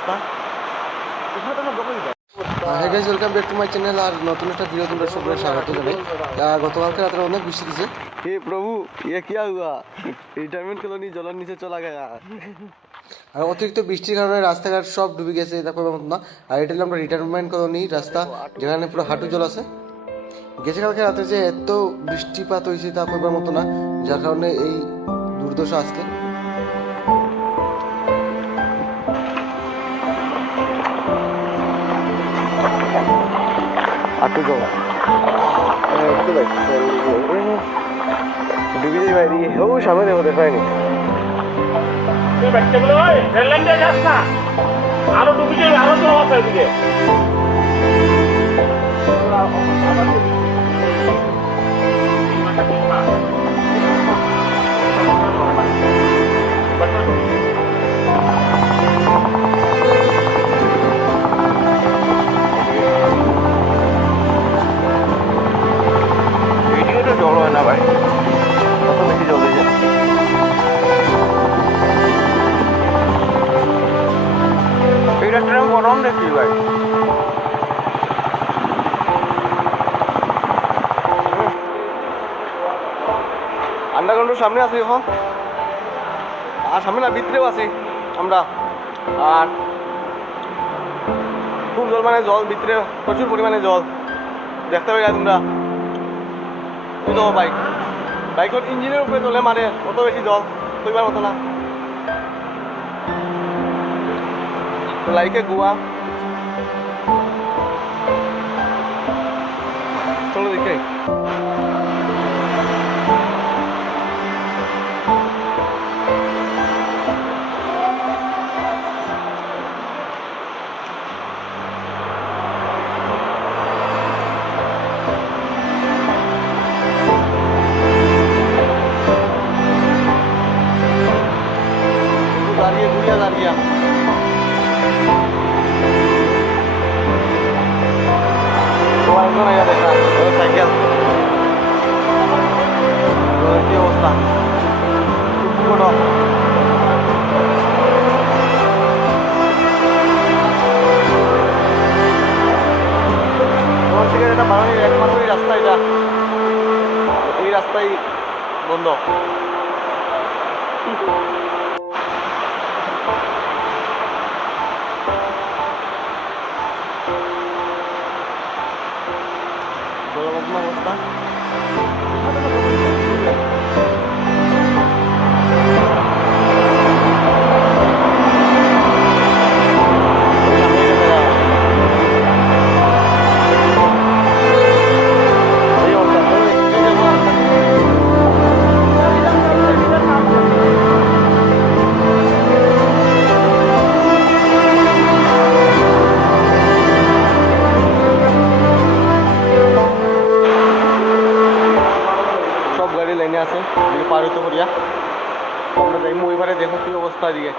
অবস্থা। হ্যাঁ guys, welcome back to my channel. আর নতুন একটা ভিডিও তোমরা সবাই স্বাগত জানাই। গতকালকে রাতে অনেক বৃষ্টি দিয়েছে। हे प्रभु ये क्या हुआ? रिटायरमेंट कॉलोनी जलन नीचे चला गया। আর অতিরিক্ত বৃষ্টির কারণে রাস্তাঘাট সব ডুবে গেছে, দেখো মতো না। আর এটা হলো আমরা রিটায়ারমেন্ট কলোনি রাস্তা, যেখানে পুরো হাঁটু জল আছে। গেছে কালকে রাতে যে এত বৃষ্টিপাত হয়েছে তা কইবার মতো না, যার কারণে এই দুর্দশা আজকে। आटू जाओ डूबी जाए भाई हो सामने देखो देखायনি তুই ব্যাটকে বলে ওই রেললাইনে যাস না, আরো ডুবে যাবে, আরো তো অবস্থা এদিকে। এদিকে তো জল হয় না ভাই, কত বেশি জল হয়েছে। এই রাস্তাটা গরম দেখছি ভাই। আন্ডারগ্রাউন্ডের সামনে আছি এখন, আর সামনে না ভিতরেও আছি আমরা। আর খুব জল, মানে জল ভিতরে প্রচুর পরিমাণে জল দেখতে পাই তোমরা। তো বাইকের ইঞ্জিনের উপরে চলে মারে, কত বেশি জল কইবার মতো না। লাইকে গোয়া চলো দেখে দাঁড়িয়ে ঘুরিয়া দাঁড়িয়া সাইকেল কি অবস্থা, এটা বানানোর একমাত্রই রাস্তা, এটা এই রাস্তাই বন্ধ। জলমগ্ন অবস্থা। লাইনে আছে পার হইতে করিয়া আমরা যাই, ওইবারে দেখো কি অবস্থা দিকে।